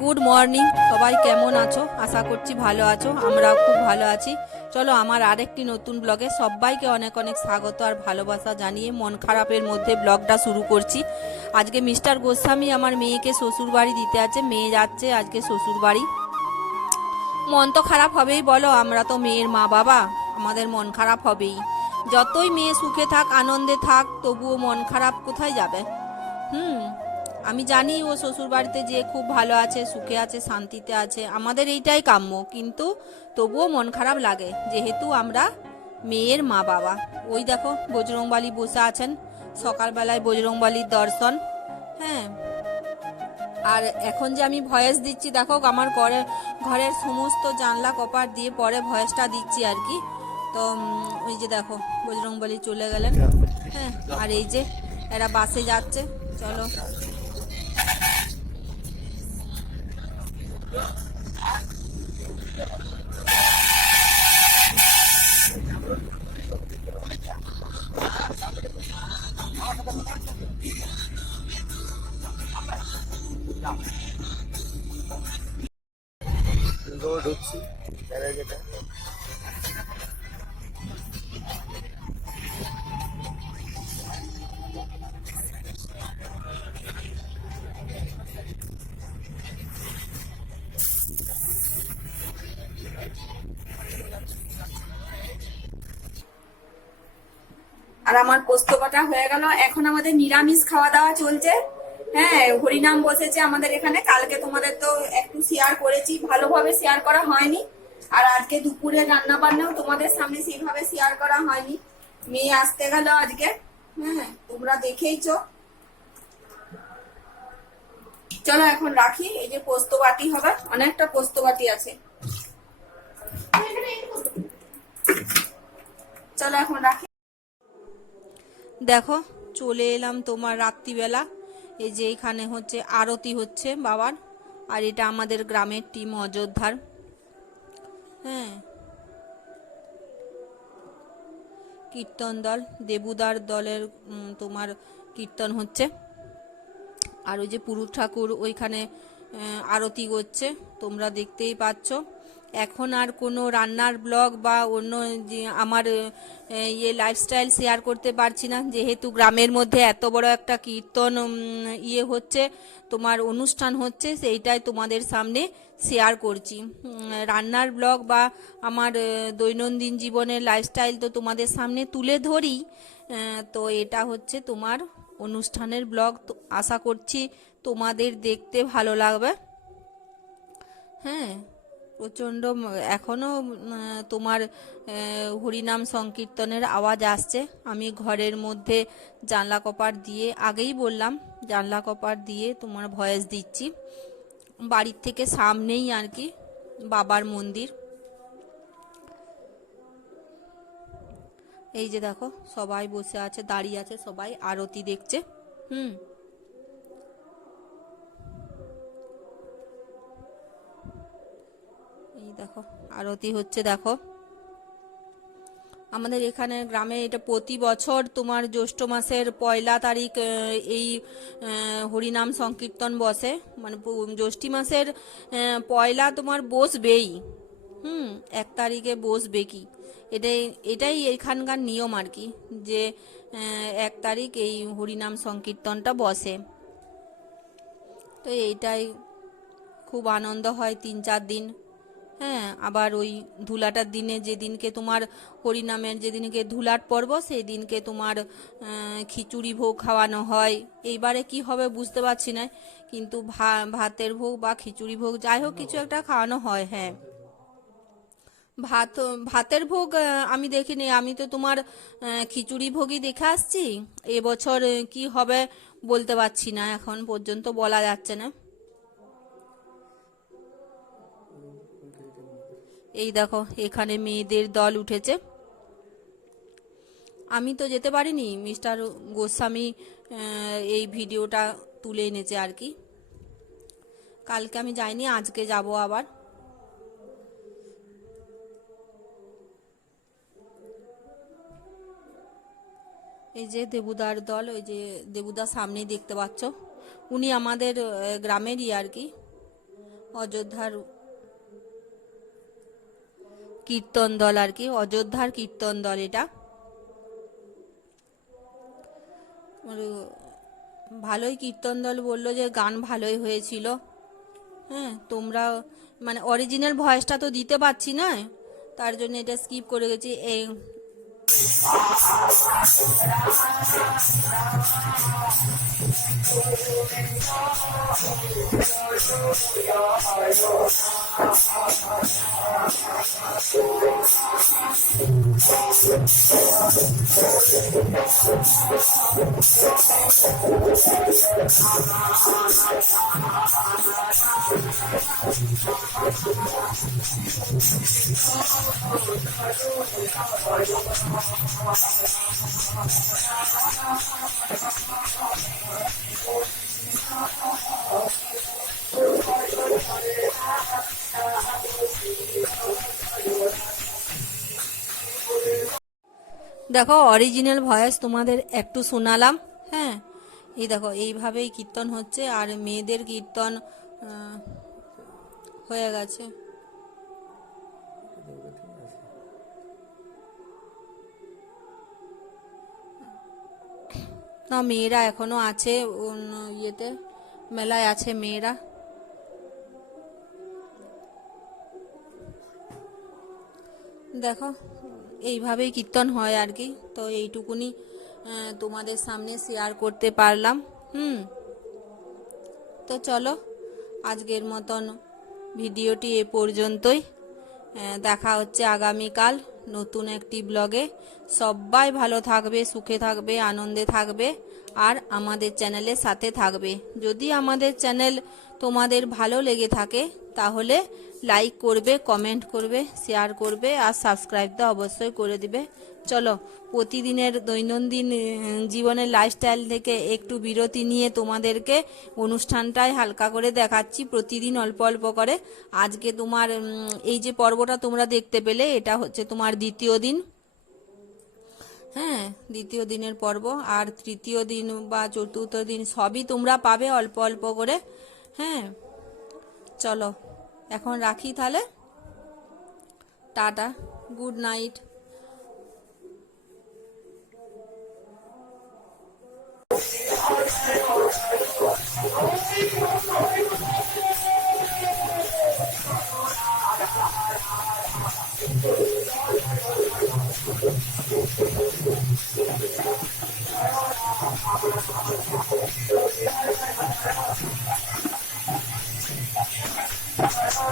Good morning সবাই কেমন আছো? আশা করছি ভালো আছো, আমরাও খুব ভালো আছি। চলো আমার আরেকটি নতুন ব্লগে সবাইকে অনেক অনেক স্বাগত আর ভালোবাসা জানিয়ে মন খারাপের মধ্যে ব্লগটা শুরু করছি। আজকে মিস্টার গোস্বামী আমার মেয়েকে শ্বশুর বাড়ি দিতে আছে, মেয়ে যাচ্ছে আজকে শ্বশুর বাড়ি মন তো খারাপ হবেই বলো, আমরা তো মেয়ের মা বাবা, আমাদের মন খারাপ হবেই। যতই মেয়ে সুখে থাক, আনন্দে থাক, তবুও মন খারাপ কোথায় যাবে? হুম আমি জানি ও শ্বশুর বাড়িতে যে খুব ভালো আছে সুখে আছে শান্তিতে আছে আমাদের এইটাই কাম্য। কিন্তু তবুও মন খারাপ লাগে যেহেতু আমরা মেয়ের মা বাবা। ওই দেখো বজরংবালি বসে আছেন সকালবেলায় বজরংবালির দর্শন। হ্যাঁ। আর এখন যে আমি ভয়েস দিচ্ছি দেখো আমার ঘরে ঘরের সমস্ত জানলা কপার দিয়ে পরে ভয়েসটা দিচ্ছি আর কি। তো ওই যে দেখো বজরংবলী চলে গেলেন। হ্যাঁ আর এই যে এরা বাসে যাচ্ছে। চলো। ঢুকছি গ্যারেজেটা আর আমার পোস্ত বাটা হয়ে গেল। এখন আমাদের নিরামিষ খাওয়া দাওয়া চলছে। হ্যাঁ হরিনাম বসেছে আমাদের এখানে। কালকে তোমাদের তো একটু শেয়ার করেছি। ভালোভাবে শেয়ার করা হয়নি। আর আজকে দুপুরে রান্না বান্নাও তোমাদের সামনে সেইভাবে শেয়ার করা হয়নি। মেয়ে আসতে গেল আজকে। হ্যাঁ তোমরা দেখেইছো। চলো এখন রাখি। এই যে পোস্ত বাটি হবে, অনেকটা পোস্ত বাটি আছে। চলো এখন রাখি। দেখো, চলে এলাম তোমার রাত্রিবেলা। এই যে এখানে হচ্ছে আরতি হচ্ছে বাবার, আর এটা আমাদের গ্রামের টিম অযোধ্যার। হ্যাঁ। কীর্তন দল, দেবুদার দলের তোমার কীর্তন হচ্ছে। আর ওই যে পুরুষ ঠাকুর ওইখানে আরতি করছে, তোমরা দেখতেই পাচ্ছ। এখন আর কোনো রান্নার ব্লগ বা অন্য আমার ইয়ে লাইফস্টাইল শেয়ার করতে পারছি না। যেহেতু গ্রামের মধ্যে এত বড় একটা কীর্তন ইয়ে হচ্ছে, তোমার অনুষ্ঠান হচ্ছে, সেইটাই তোমাদের সামনে শেয়ার করছি। রান্নার ব্লগ বা আমার দৈনন্দিন জীবনের লাইফস্টাইল তো তোমাদের সামনে তুলে ধরি। তো এটা হচ্ছে তোমার অনুষ্ঠানের ব্লগ। তো আশা করছি তোমাদের দেখতে ভালো লাগবে। হ্যাঁ। প্রচণ্ড এখনও তোমার হরিনাম সংকীর্তনের আওয়াজ আসছে। আমি ঘরের মধ্যে জানলা কপার দিয়ে আগেই বললাম, জানলা কপার দিয়ে তোমার ভয়েস দিচ্ছি। বাড়ির থেকে সামনেই আর কি, বাবার মন্দির। এই যে দেখো, সবাই বসে আছে, দাঁড়িয়ে আছে, সবাই আরতি দেখছে। হুম। দেখো, আরতি হচ্ছে, দেখো। আমাদের এখানে গ্রামে এটা প্রতি বছর তোমার জ্যৈষ্ঠ মাসের পয়লা তারিখ এই হরিনাম সংকীর্তন বসে। মানে জ্যৈষ্ঠী মাসের পয়লা তোমার বসবেই। হুম, এক তারিখে বসবে কি? এটাই এটাই এখানকার নিয়ম আর কি, যে এক তারিখ এই হরিনাম সংকীর্তনটা বসে। তো এইটাই খুব আনন্দ হয় তিন চার দিন। হ্যাঁ আবার ওই ধুলাটার দিনে যেদিনকে তোমার হরিনামের যেদিনকে ধুলাট পর্ব সেই দিনকে তোমার খিচুড়ি ভোগ খাওয়ানো হয়। এইবারে কি হবে বুঝতে পারছি না, কিন্তু ভাতের ভোগ বা খিচুড়ি ভোগ যাই হোক কিছু একটা খাওয়ানো হয় হ্যাঁ। ভাত, ভাতের ভোগ আমি দেখিনি, আমি তো তোমার খিচুড়ি ভোগই দেখে আসছি। এবছর কি হবে বলতে পারছি না, এখন পর্যন্ত বলা যাচ্ছে না। এই দেখো, এখানে মেয়েদের দল উঠেছে। আমি তো যেতে পারিনি, মিস্টার গোস্বামী এই ভিডিওটা তুলে এনেছে আর কি। কালকে আমি যাইনি, আজকে যাব আবার। এই যে দেবুদার দল, ওই যে দেবুদার সামনেই দেখতে পাচ্ছ। উনি আমাদের গ্রামেরই আর কি। অযোধ্যার কীর্তন দল আর কি, অযোধ্যার কীর্তন দল এটা। ভালোই কীর্তন দল বলল যে গান ভালোই হয়েছিল। হ্যাঁ তোমরা মানে অরিজিনাল ভয়েসটা তো দিতে পারছি না, তার জন্য এটা স্কিপ করে গেছি। এই I'm দেখো অরিজিনাল ভয়েস তোমাদের একটু শোনালাম হ্যাঁ? এই দেখো, এইভাবেই কীর্তন হচ্ছে, আর মেয়েদের কীর্তন হয়ে গেছে। না, মেয়েরা এখনও আছে ইয়েতে, মেলায় আছে মেয়েরা। দেখো, এইভাবেই কীর্তন হয় আর কি। তো এইটুকুনি তোমাদের সামনে শেয়ার করতে পারলাম, হুম। তো চলো, আজকের মতন ভিডিওটি এ পর্যন্তই। দেখা হচ্ছে আগামীকাল। নতুন একটি ব্লগে সবাই ভালো থাকবে, সুখে থাকবে, আনন্দে থাকবে, আর আমাদের চ্যানেলের সাথে থাকবে। যদি আমাদের চ্যানেল তোমাদের ভালো লেগে থাকে, তাহলে লাইক করবে কমেন্ট করবে শেয়ার করবে, আর সাবস্ক্রাইব তো অবশ্যই করে দিবে। চলো, প্রতিদিনের দৈনন্দিন জীবনের লাইফস্টাইল থেকে একটু বিরতি নিয়ে তোমাদেরকে অনুষ্ঠানটাই হালকা করে দেখাচ্ছি, প্রতিদিন অল্প অল্প করে। আজকে তোমার এই যে পর্বটা তোমরা দেখতে পেলে, এটা হচ্ছে তোমার দ্বিতীয় দিন। হ্যাঁ দ্বিতীয় দিনের পর্ব, আর তৃতীয় দিন বা চতুর্থ দিন সবই তোমরা পাবে অল্প অল্প করে। হ্যাঁ। চলো এখন রাখি তাহলে। Tata good night.